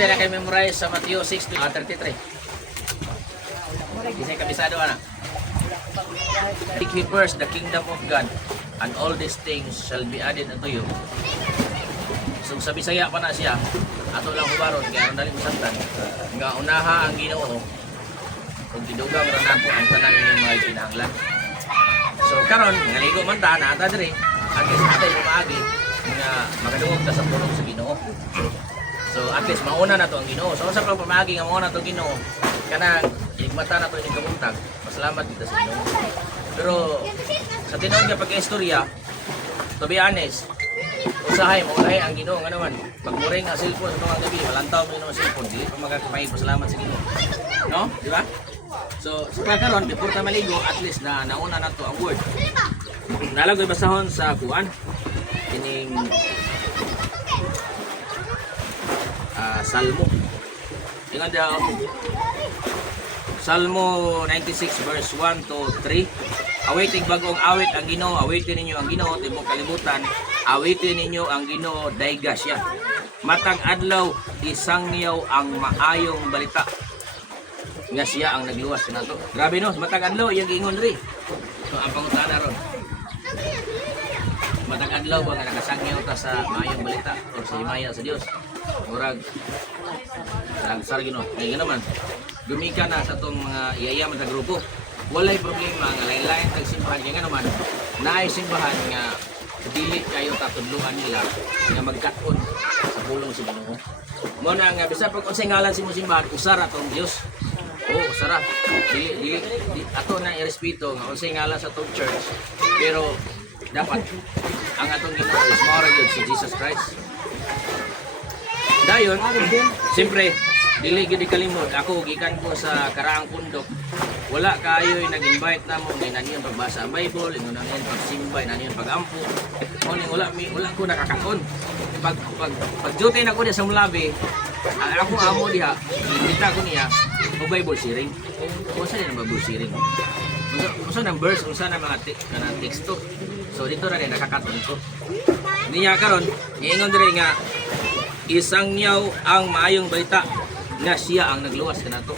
Kasi na kayo memorize sa Matthew 6:33. Kasi kabisado na. Seek ye first the kingdom of God, and all these things shall be added unto you. So sa Bisaya pa na siya, ato lang hubaron, kaya ang dali masantan. Nga unaha ang Ginoo, kung tidugang ron ako ang tanan ng mga kinahanglan. So karon ngaligo man ta na ata diri, at least natay pamaagi nga makadungog ta sa pulong sa Ginoo. So at least mauna na to ang Ginoo. So sa pamaagi nga mauna to Ginoo, kanang igmata na to ining kabuntag. Pasalamat kita sa Ginoo. Pero sa tinuod nga pagka-istorya, to be honest, usahay mo ang Ginoo nga naman. Pag muring ang cellphone sa mga gabi, malantaw mo yung cellphone, dili pa magkakapahig pasalamat sa Ginoo. No? Di ba? So, sa pagkaroon, before ta maligo, at least na nauna na to ang word. Nalagoy basahon sa kuan. Kining Salmo. Ingon daw Salmo 96 verse 1 to 3. Awiting bagong awit ang Ginoo, awitin ninyo ang Ginoo tibok kalibutan, awitin ninyo ang Ginoo dayga siya. Matag adlaw isangyaw ang maayong balita. Nga siya ang nagluwas nato. Grabe no, matag adlaw iyang giingon diri. So ang pangutana ron. Matag adlaw ba nga nakasangyaw ta sa maayong balita o sa himaya sa Dios. Murag sar Ginoo. Ngay naman. Gumika na sa tong mga iyaya man sa grupo. Walay problema nga lain-lain tag simbahan kay nga naman naay simbahan nga dili kayo tatudluan nila nga magkat-on sa pulong sa Ginoo. Mo na nga bisan pag unsay ngalan si mo simbahan usara tong Dios. Oo, usara. Dili ato na irespeto nga unsay ngalan sa tong church. Pero dapat ang atong Ginoo is more gyud si Jesus Christ. Dayon, siyempre dili gid kalimot ako gikan ko sa karaang pundok. Wala kayo nag-invite na mo ngay naniyon pagbasa ang Bible, ingon na niyon pagsimbay, naniyon pagampo. Mo ning wala ko nakakakon. Pag duty na ko diha sa Mulabi, ako amo diha, imbita ko niya og Bible sharing. Unsa na Bible sharing? Unsa nang verse, unsa na mga teksto. So dito ra din nakakaton ko. Niya karon, ingon diri nga isangyaw ang maayong balita nga siya ang nagluwas kanato.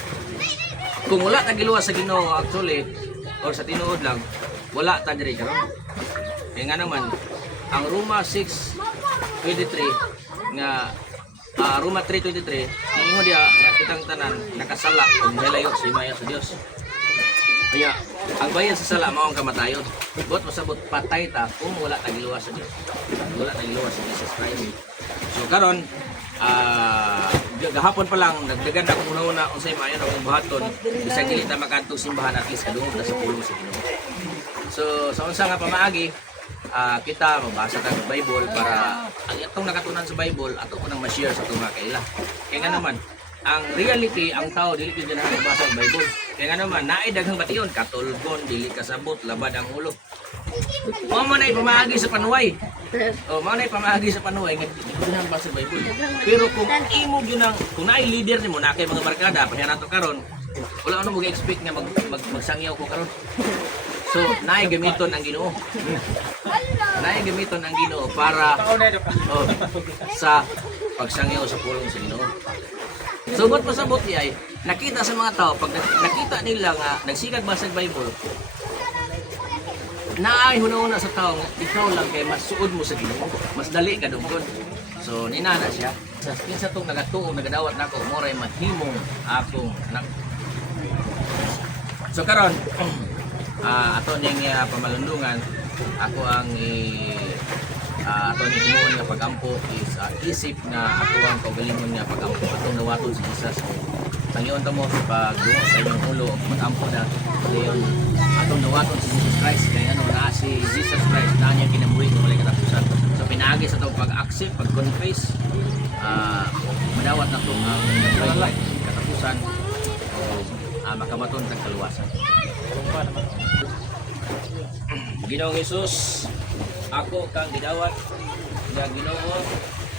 Kung wala ta giluwas sa Ginoo actually or sa tinuod lang, wala ta diri karon. Kaya nga naman ang Roma 6:23 nga Roma 3:23 ingon dia nga kitang tanan nakasala ug nilayo sa himaya sa Dios. Kaya ang bayan sa sala mao ang kamatayon. Bot masabot patay ta kung wala ta giluwas sa Dios. Wala ta giluwas sa Jesus Christ. So karon gahapon pa lang nagdagan ako una unsay maayo na akong buhaton bisag dili ta makadtong simbahan at least kadungog na sa pulong sa Ginoo. So sa unsa nga pamaagi kita mabasa ta sa Bible para ang itong nakatunan sa Bible ato ko nang ma-share sa atong mga kaila. Kaya nga naman ang reality ang tao dili gyud na magbasa sa Bible. Kaya nga naman naay daghang bation katulgon dili kasabot labad ang ulo. Mao na pamaagi sa panuway. Mao na pamaagi sa panuway nga dili basa sa Bible. Pero kung imo gyud nang kung naay leader nimo na kay mga barkada pa nato karon, wala ano mo expect nga magsangyaw ko karon. So naay gamiton ang Ginoo. Naay gamiton ang Ginoo para sa pagsangyaw sa pulong sa Ginoo. So ba't pasabot ay nakita sa mga tao pag nakita nila nga nagsigag basa sa Bible, naay hunahuna sa tao nga ikaw lang kay mas suod mo sa Ginoo, mas dali ka dunggon. So ninana siya sa kinsa tong nagatuo nagadawat nako moray mahimong akong anak. So karon ato ning pamalundungan ako ang ato ni himuon nga pagampo is isip na ato ang kaugalingon nga pagampo atong nawaton si Jesus. Tangyon ta mo sa pagdungo sa inyong ulo pagampo na dayon atong nawaton si Jesus Christ kay ano na si Jesus Christ na niya kinabuhi ng walay katapusan. So pinaagi sa tong pag-accept, pag-confess madawat na to ang walay katapusan makamaton kag kaluwasan. Ginoong Hesus, ako kang gidawat nga Ginoo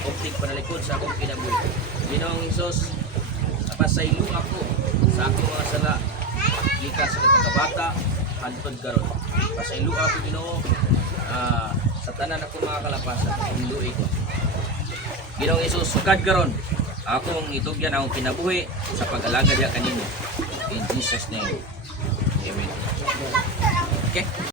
optik panalikod sa akong kinabuhi. Ginoong Hesus, napasaylo ako sa akong mga sala gikan sa pagkabata hangtod karon. Pasaylo ako Ginoo sa tanan akong mga kalapasan, hinduy ko. Ginoong Hesus, sugad karon Akong itugyan akong kinabuhi sa pag-alaga diya kanino. In Jesus name. Amen. Okay.